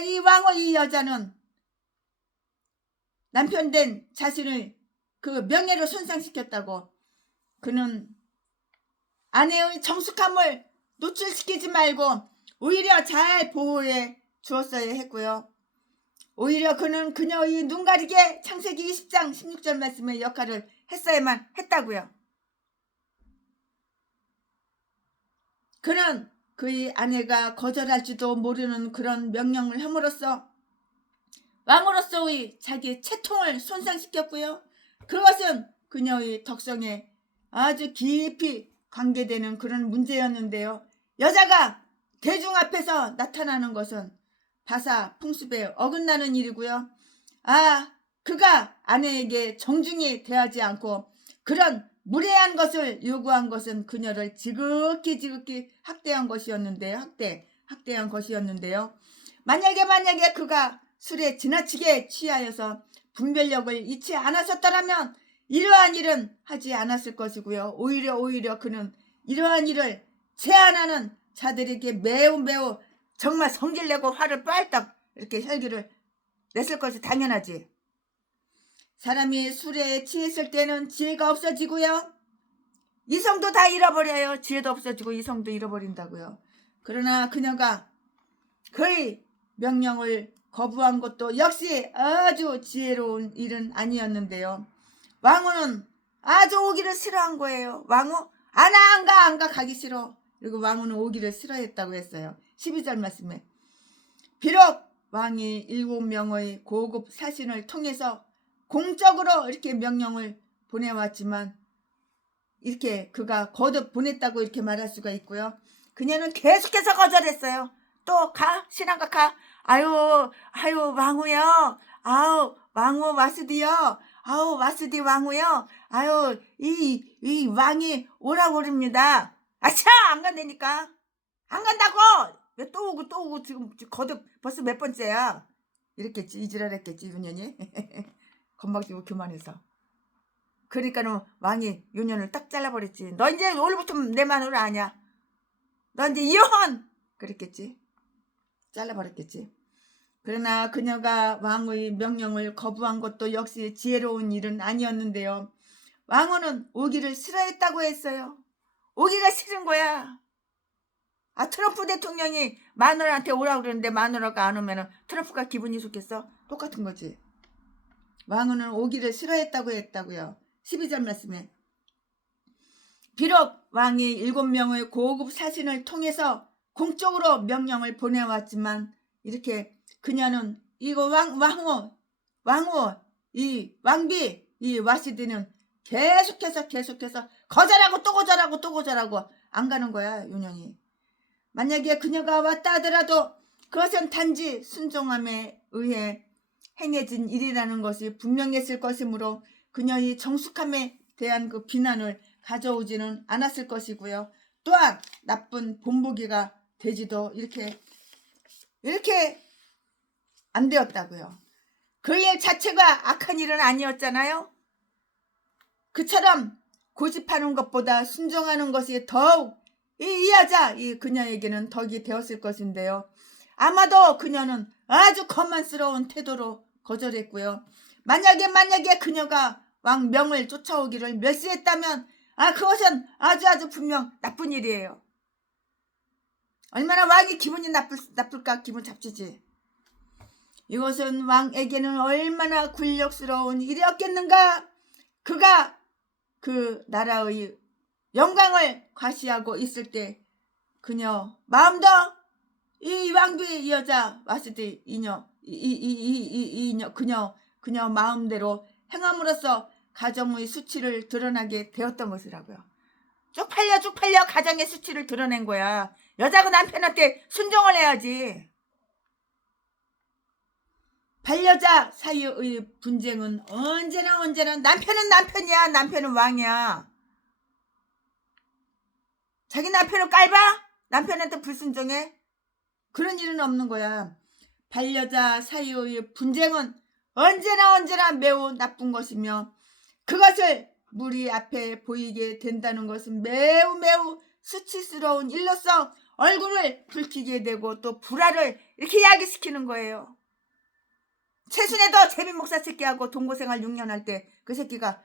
이 이 여자는 남편 된 자신의 그 명예를 손상시켰다고. 그는 아내의 정숙함을 노출시키지 말고 오히려 잘 보호해 주었어야 했고요. 오히려 그는 그녀의 눈 가리게 창세기 20장 16절 말씀의 역할을 했어야만 했다고요. 그는 그의 아내가 거절할지도 모르는 그런 명령을 함으로써 왕으로서의 자기 채통을 손상시켰고요. 그것은 그녀의 덕성에 아주 깊이 관계되는 그런 문제였는데요. 여자가 대중 앞에서 나타나는 것은 바사 풍습에 어긋나는 일이고요. 그가 아내에게 정중히 대하지 않고 그런 무례한 것을 요구한 것은 그녀를 지극히 학대한 것이었는데요. 학대한 것이었는데요. 만약에 그가 술에 지나치게 취하여서 분별력을 잃지 않았었더라면 이러한 일은 하지 않았을 것이고요. 오히려 그는 이러한 일을 제안하는 자들에게 매우 정말 성질내고 화를 빨딱 이렇게 혈기를 냈을 것이 당연하지. 사람이 술에 취했을 때는 지혜가 없어지고요. 이성도 다 잃어버려요. 지혜도 없어지고 이성도 잃어버린다고요. 그러나 그녀가 그의 명령을 거부한 것도 역시 아주 지혜로운 일은 아니었는데요. 왕후는 아주 오기를 싫어한 거예요. 왕후 안 가 가기 싫어. 그리고 왕후는 오기를 싫어했다고 했어요. 12절 말씀에 비록 왕이 7명의 고급 사신을 통해서 공적으로 이렇게 명령을 보내왔지만 이렇게 그가 거듭 보냈다고 이렇게 말할 수가 있고요. 그녀는 계속해서 거절했어요. 또 신앙가 가. 아유 왕후요. 왕후 와수디요. 와수디 왕후요. 이 왕이 오라고 그럽니다. 안 간다니까. 안 간다고. 왜 또 오고 지금 거듭 벌써 몇 번째야. 이랬겠지. 이지랄했겠지 유년이. 건방지고 교만해서. 그러니까는 왕이 유년을 딱 잘라버렸지. 너 이제 오늘부터 내 마누라 아니야. 너 이제 이혼. 그랬겠지. 잘라버렸겠지. 그러나 그녀가 왕의 명령을 거부한 것도 역시 지혜로운 일은 아니었는데요. 왕후는 오기를 싫어했다고 했어요. 오기가 싫은 거야. 트럼프 대통령이 마누라한테 오라고 그러는데 마누라가 안 오면 트럼프가 기분이 좋겠어? 똑같은 거지. 왕후는 오기를 싫어했다고 했다고요. 12절 말씀에 비록 왕이 7명의 고급 사신을 통해서 공적으로 명령을 보내왔지만 이렇게 그녀는 이거 왕후 이 왕비 이 와시디는 계속해서 거절하고 또 거절하고 안 가는 거야. 윤영이. 만약에 그녀가 왔다 하더라도 그것은 단지 순종함에 의해 행해진 일이라는 것이 분명했을 것이므로 그녀의 정숙함에 대한 그 비난을 가져오지는 않았을 것이고요. 또한 나쁜 본보기가 되지도 이렇게 안 되었다고요. 그 일 자체가 악한 일은 아니었잖아요. 그처럼 고집하는 것보다 순종하는 것이 더욱 이 여자 이 그녀에게는 덕이 되었을 것인데요. 아마도 그녀는 아주 거만스러운 태도로 거절했고요. 만약에 그녀가 왕 명을 쫓아오기를 멸시했다면 그것은 아주 분명 나쁜 일이에요. 얼마나 왕이 기분이 나쁠까 기분 잡치지. 이것은 왕에게는 얼마나 굴욕스러운 일이었겠는가. 그가 그 나라의 영광을 과시하고 있을 때 그녀 마음도 이 왕비 이 여자 와시디 그녀 마음대로 행함으로써 가정의 수치를 드러나게 되었던 것이라고요. 쪽팔려 가정의 수치를 드러낸 거야. 여자가 남편한테 순종을 해야지. 반려자 사이의 분쟁은 언제나 남편은 남편이야. 남편은 왕이야. 자기 남편을 깔봐? 남편한테 불순종해? 그런 일은 없는 거야. 반려자 사이의 분쟁은 언제나 매우 나쁜 것이며 그것을 무리 앞에 보이게 된다는 것은 매우 수치스러운 일로서 얼굴을 붉히게 되고 또 불화를 이렇게 야기시키는 거예요. 최순애도 재민 목사 새끼하고 동거생활 6년 할 때 그 새끼가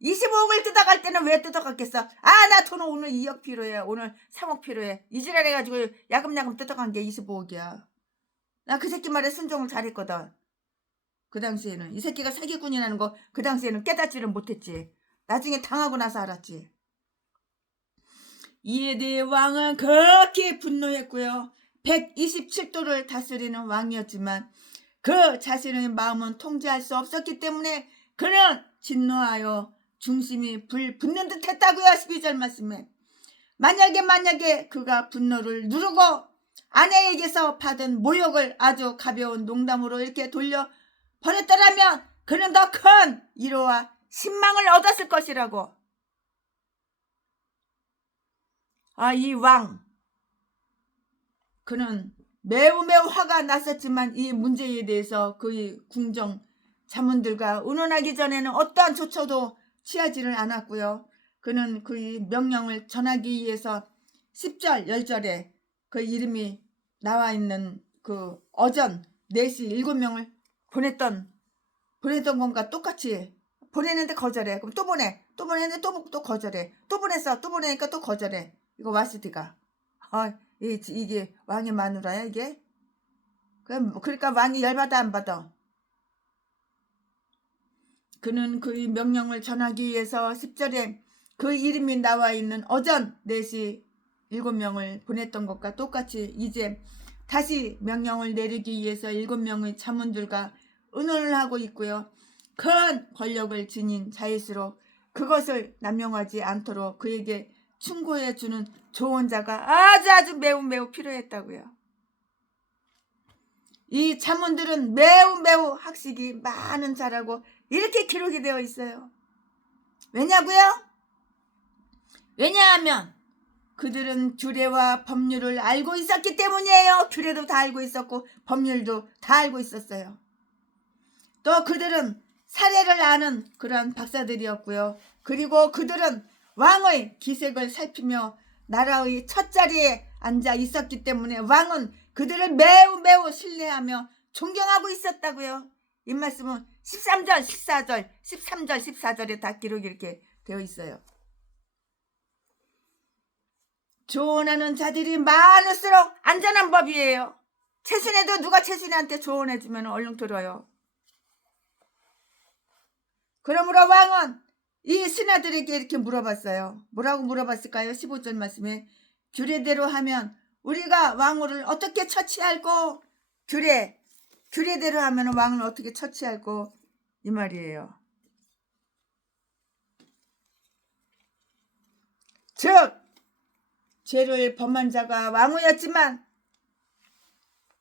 25억을 뜯어갈 때는 왜 뜯어갔겠어? 나 돈 오늘 2억 필요해. 오늘 3억 필요해. 이지랄 해가지고 야금야금 뜯어간 게 25억이야. 나 그 새끼 말에 순종을 잘했거든. 그 당시에는. 이 새끼가 사기꾼이라는 거 그 당시에는 깨닫지를 못했지. 나중에 당하고 나서 알았지. 이에 대해 왕은 그렇게 분노했고요. 127도를 다스리는 왕이었지만 그 자신의 마음은 통제할 수 없었기 때문에 그는 진노하여 중심이 불 붙는 듯 했다고요. 12절 말씀에. 만약에 그가 분노를 누르고 아내에게서 받은 모욕을 아주 가벼운 농담으로 이렇게 돌려 버렸더라면 그는 더 큰 위로와 신망을 얻었을 것이라고. 이 왕 그는 매우 화가 났었지만 이 문제에 대해서 그의 궁정 자문들과 의논하기 전에는 어떠한 조처도 취하지를 않았고요. 그는 그의 명령을 전하기 위해서 10절 10절에 그 이름이 나와 있는 그 어전 4시 7명을 보냈던 것과 똑같이 보내는데 거절해. 그럼 또 보내는데 또 거절해. 또 보내니까 또 거절해. 이거 와시디가 이게 왕의 마누라야 이게? 그러니까 왕이 열받아 안 받아? 그는 그의 명령을 전하기 위해서 10절에 그 이름이 나와 있는 어전 4시 7명을 보냈던 것과 똑같이 이제 다시 명령을 내리기 위해서 7명의 자문들과 의논을 하고 있고요. 큰 권력을 지닌 자일수록 그것을 남용하지 않도록 그에게 충고해 주는 조언자가 아주 매우 필요했다고요. 이 자문들은 매우 학식이 많은 자라고 이렇게 기록이 되어 있어요. 왜냐하면 그들은 규례와 법률을 알고 있었기 때문이에요. 규례도 다 알고 있었고 법률도 다 알고 있었어요. 또 그들은 사례를 아는 그러한 박사들이었고요. 그리고 그들은 왕의 기색을 살피며 나라의 첫 자리에 앉아 있었기 때문에 왕은 그들을 매우 신뢰하며 존경하고 있었다고요. 이 말씀은 13절, 14절, 13절, 14절에 다 기록이 이렇게 되어 있어요. 조언하는 자들이 많을수록 안전한 법이에요. 최순애도 누가 최순애한테 조언해주면 얼른 들어요. 그러므로 왕은 이 신하들에게 이렇게 물어봤어요. 뭐라고 물어봤을까요? 15절 말씀에 규례대로 하면 우리가 왕후를 어떻게 처치할꼬? 규례대로 하면 왕을 어떻게 처치할꼬? 이 말이에요. 즉 죄를 범한 자가 왕후였지만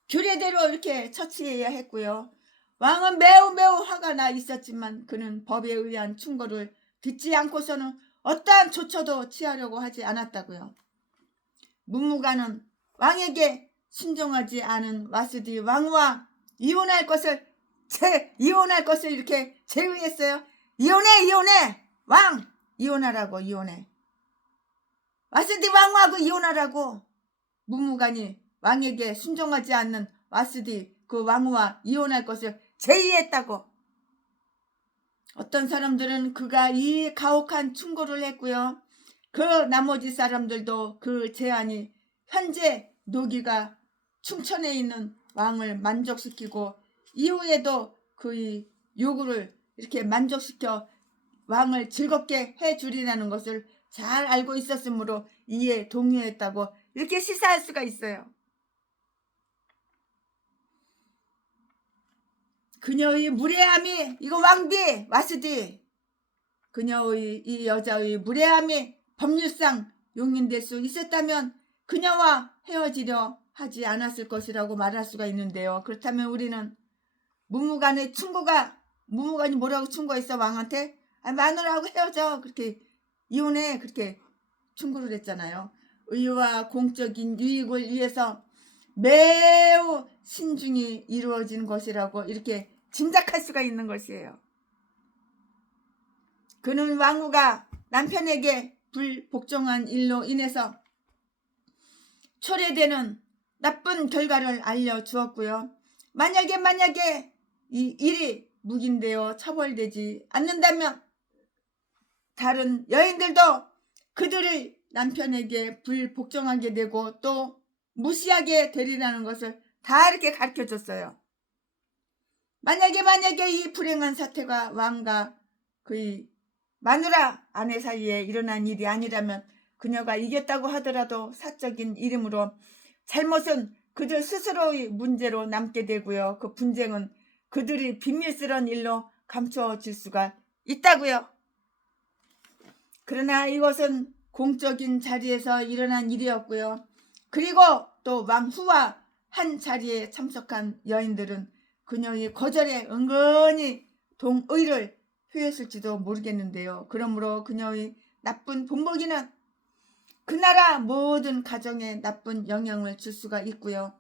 규례대로 이렇게 처치해야 했고요. 왕은 매우 화가 나 있었지만 그는 법에 의한 충고를 듣지 않고서는 어떠한 조처도 취하려고 하지 않았다고요. 문무관은 왕에게 순종하지 않은 와스디 왕후와 이혼할 것을 이렇게 제의했어요. 이혼해 왕 이혼하라고. 이혼해. 와스디 왕후하고 이혼하라고. 문무관이 왕에게 순종하지 않는 와스디 그 왕후와 이혼할 것을 제의했다고. 어떤 사람들은 그가 이 가혹한 충고를 했고요. 그 나머지 사람들도 그 제안이 현재 노기가 충천에 있는 왕을 만족시키고 이후에도 그 요구를 이렇게 만족시켜 왕을 즐겁게 해주리라는 것을 잘 알고 있었으므로 이에 동의했다고 이렇게 시사할 수가 있어요. 그녀의 무례함이, 이거 왕비 와스디, 그녀의 이 여자의 무례함이 법률상 용인될 수 있었다면 그녀와 헤어지려 하지 않았을 것이라고 말할 수가 있는데요. 그렇다면 우리는 문무관의 문무관이 뭐라고 충고했어? 왕한테 마누라하고 헤어져, 그렇게 이혼해, 그렇게 충고를 했잖아요. 의와 공적인 유익을 위해서 매우 신중히 이루어진 것이라고 이렇게 짐작할 수가 있는 것이에요. 그는 왕후가 남편에게 불복종한 일로 인해서 초래되는 나쁜 결과를 알려주었고요. 만약에 이 일이 묵인되어 처벌되지 않는다면 다른 여인들도 그들의 남편에게 불복종하게 되고 또 무시하게 되리라는 것을 다 이렇게 가르쳐줬어요. 만약에 이 불행한 사태가 왕과 그의 마누라 아내 사이에 일어난 일이 아니라면 그녀가 이겼다고 하더라도 사적인 이름으로 잘못은 그들 스스로의 문제로 남게 되고요. 그 분쟁은 그들이 비밀스러운 일로 감춰질 수가 있다고요. 그러나 이것은 공적인 자리에서 일어난 일이었고요. 그리고 또 왕후와 한 자리에 참석한 여인들은 그녀의 거절에 은근히 동의를 표했을지도 모르겠는데요. 그러므로 그녀의 나쁜 본보기는 그 나라 모든 가정에 나쁜 영향을 줄 수가 있고요.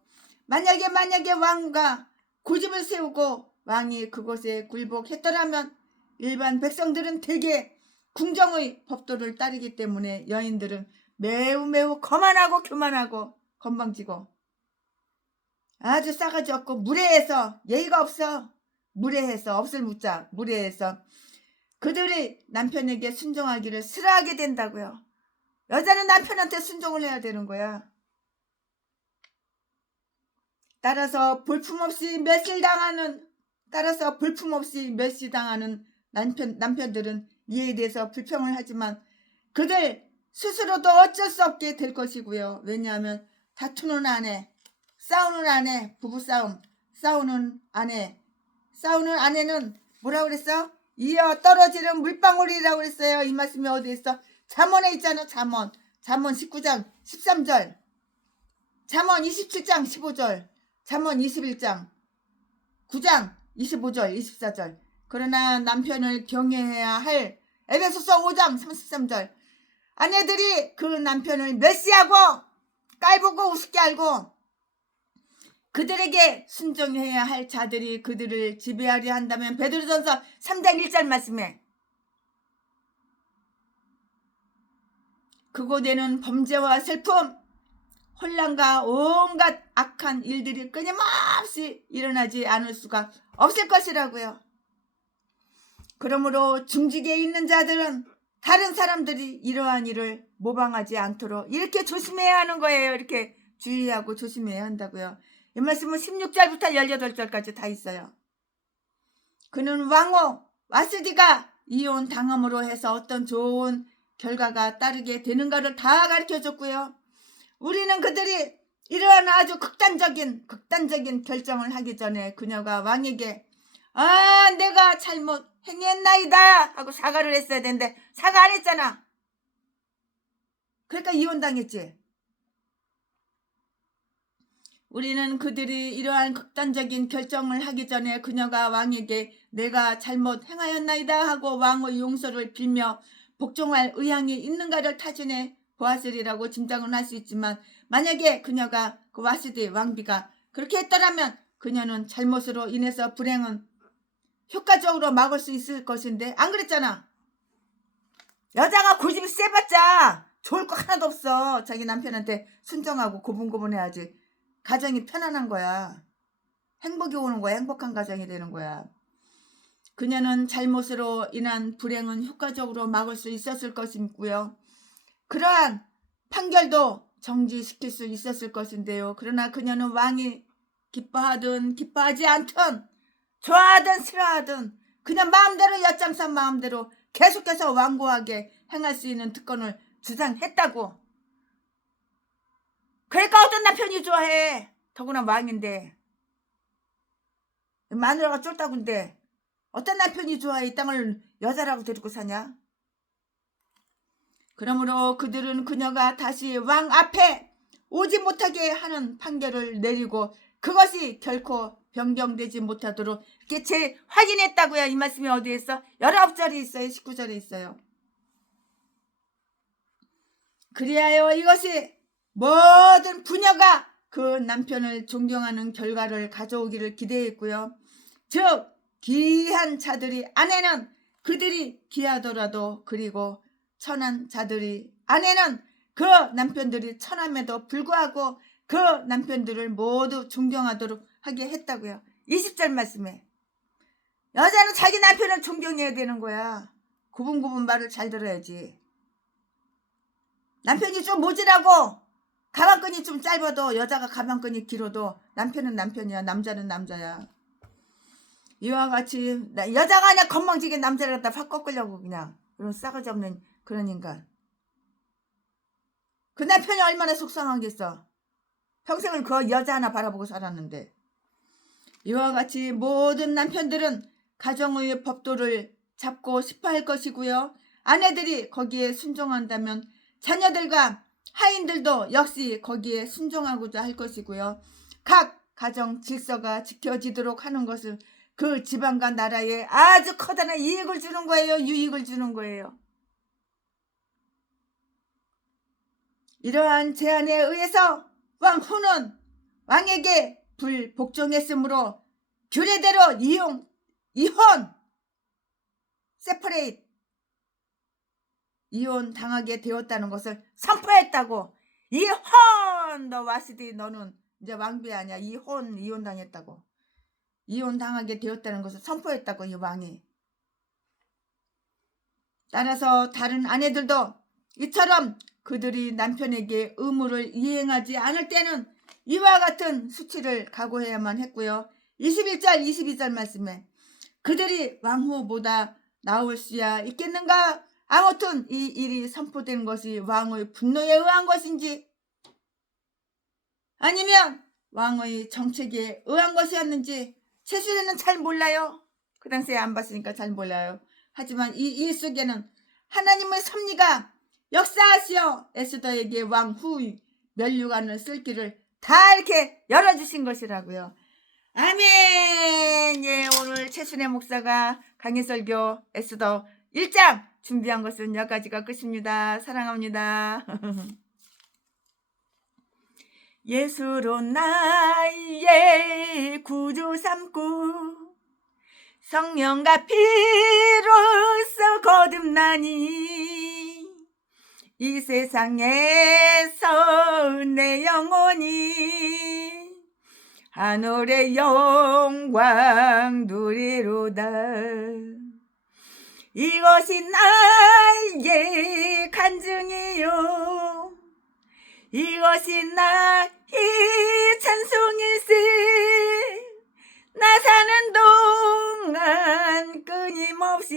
만약에 왕후가 고집을 세우고 왕이 그것에 굴복했더라면 일반 백성들은 대개 궁정의 법도를 따르기 때문에 여인들은 매우 거만하고 교만하고 건방지고 아주 싸가지 없고 무례해서 예의가 없어. 무례해서 없을 묻자 무례해서 그들이 남편에게 순종하기를 싫어하게 된다고요. 여자는 남편한테 순종을 해야 되는 거야. 따라서 볼품없이 멸시당하는 남편들은 이에 대해서 불평을 하지만 그들 스스로도 어쩔 수 없게 될 것이고요. 왜냐하면 다투는 아내, 싸우는 아내, 부부싸움, 싸우는 아내는 뭐라고 그랬어? 이어 떨어지는 물방울이라고 그랬어요. 이 말씀이 어디에 있어? 잠언에 있잖아. 잠언 19장 13절, 잠언 27장 15절, 잠언 21장 9장 25절 24절. 그러나 남편을 경외해야 할 에베소서 5장 33절. 아내들이 그 남편을 멸시하고 깔보고 우습게 알고 그들에게 순종해야 할 자들이 그들을 지배하려 한다면 베드로전서 3장 1절 말씀에 그곳에는 범죄와 슬픔, 혼란과 온갖 악한 일들이 끊임없이 일어나지 않을 수가 없을 것이라고요. 그러므로 중직에 있는 자들은 다른 사람들이 이러한 일을 모방하지 않도록 이렇게 조심해야 하는 거예요. 이렇게 주의하고 조심해야 한다고요. 이 말씀은 16절부터 18절까지 다 있어요. 그는 왕후 와스디가 이혼 당함으로 해서 어떤 좋은 결과가 따르게 되는가를 다 가르쳐줬고요. 우리는 그들이 이러한 아주 극단적인 결정을 하기 전에 그녀가 왕에게 내가 잘못 행했나이다 하고 사과를 했어야 되는데 사과 안 했잖아. 그러니까 이혼당했지. 우리는 그들이 이러한 극단적인 결정을 하기 전에 그녀가 왕에게 내가 잘못 행하였나이다 하고 왕의 용서를 빌며 복종할 의향이 있는가를 타진해 보았으리라고 짐작은 할 수 있지만, 만약에 그녀가 그 와시디 왕비가 그렇게 했더라면 그녀는 잘못으로 인해서 불행은 효과적으로 막을 수 있을 것인데 안 그랬잖아. 여자가 고집이 세봤자 좋을 거 하나도 없어. 자기 남편한테 순종하고 고분고분해야지 가정이 편안한 거야. 행복이 오는 거야. 행복한 가정이 되는 거야. 그녀는 잘못으로 인한 불행은 효과적으로 막을 수 있었을 것이고요. 그러한 판결도 정지시킬 수 있었을 것인데요. 그러나 그녀는 왕이 기뻐하든 기뻐하지 않든 좋아하든 싫어하든 그냥 마음대로 엿장선 마음대로 계속해서 완고하게 행할 수 있는 특권을 주장했다고. 그러니까 어떤 남편이 좋아해. 더구나 왕인데. 마누라가 쫄다군데 어떤 남편이 좋아해. 이 땅을 여자라고 데리고 사냐. 그러므로 그들은 그녀가 다시 왕 앞에 오지 못하게 하는 판결을 내리고 그것이 결코 변경되지 못하도록 이렇게 재확인했다고요. 이 말씀이 어디에 있어? 19절에 있어요. 19절에 있어요. 그리하여 이것이 모든 부녀가 그 남편을 존경하는 결과를 가져오기를 기대했고요. 즉 귀한 자들이 아내는 그들이 귀하더라도, 그리고 천한 자들이 아내는 그 남편들이 천함에도 불구하고 그 남편들을 모두 존경하도록 하게 했다고요. 20절 말씀에 여자는 자기 남편을 존경해야 되는 거야. 구분구분 말을 잘 들어야지. 남편이 좀 모질하고 가방끈이 좀 짧아도, 여자가 가방끈이 길어도 남편은 남편이야. 남자는 남자야. 이와 같이 여자가 그냥 건방지게 남자를 갖다 확 꺾으려고 그냥 그런 싸가지 없는 그런 인간. 그 남편이 얼마나 속상하겠어. 평생을 그 여자 하나 바라보고 살았는데. 이와 같이 모든 남편들은 가정의 법도를 잡고 싶어 할 것이고요. 아내들이 거기에 순종한다면 자녀들과 하인들도 역시 거기에 순종하고자 할 것이고요. 각 가정 질서가 지켜지도록 하는 것은 그 지방과 나라에 아주 커다란 이익을 주는 거예요. 유익을 주는 거예요. 이러한 제안에 의해서 왕후는 왕에게 불복종했으므로 규례대로 이혼, 세퍼레이트, 이혼 당하게 되었다는 것을 선포했다고. 이혼! 너 와시디 너는 이제 왕비 아니야. 이혼 당했다고. 이혼 당하게 되었다는 것을 선포했다고, 이 왕이. 따라서 다른 아내들도 이처럼 그들이 남편에게 의무를 이행하지 않을 때는 이와 같은 수치를 각오해야만 했고요. 21절 22절 말씀에 그들이 왕후보다 나을 수야 있겠는가? 아무튼 이 일이 선포된 것이 왕의 분노에 의한 것인지 아니면 왕의 정책에 의한 것이었는지 최순애는 잘 몰라요. 그 당시에 안 봤으니까 잘 몰라요. 하지만 이 일 속에는 하나님의 섭리가 역사하시어 에스더에게 왕후 면류관을 쓸 길을 다 이렇게 열어주신 것이라고요. 아멘. 예, 오늘 최순애 목사가 강해설교 에스더 1장 준비한 것은 여기까지가 끝입니다. 사랑합니다. 예수로 나의 구주 삼고 성령과 피로써 거듭나니 이 세상에서 내 영혼이 하늘의 영광 누리로다. 이것이 나의 간증이요 이것이 나의 찬송일세. 나 사는 동안 끊임없이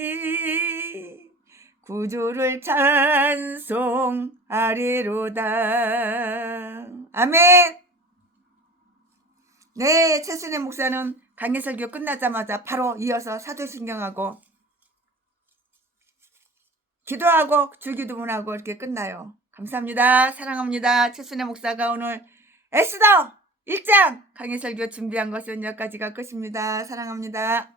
구주를 찬송하리로다. 아멘. 네, 최순애 목사는 강해설교 끝나자마자 바로 이어서 사도신경하고 기도하고 주기도문하고 이렇게 끝나요. 감사합니다. 사랑합니다. 최순애 목사가 오늘 에스더 1장 강해설교 준비한 것은 여기까지가 끝입니다. 사랑합니다.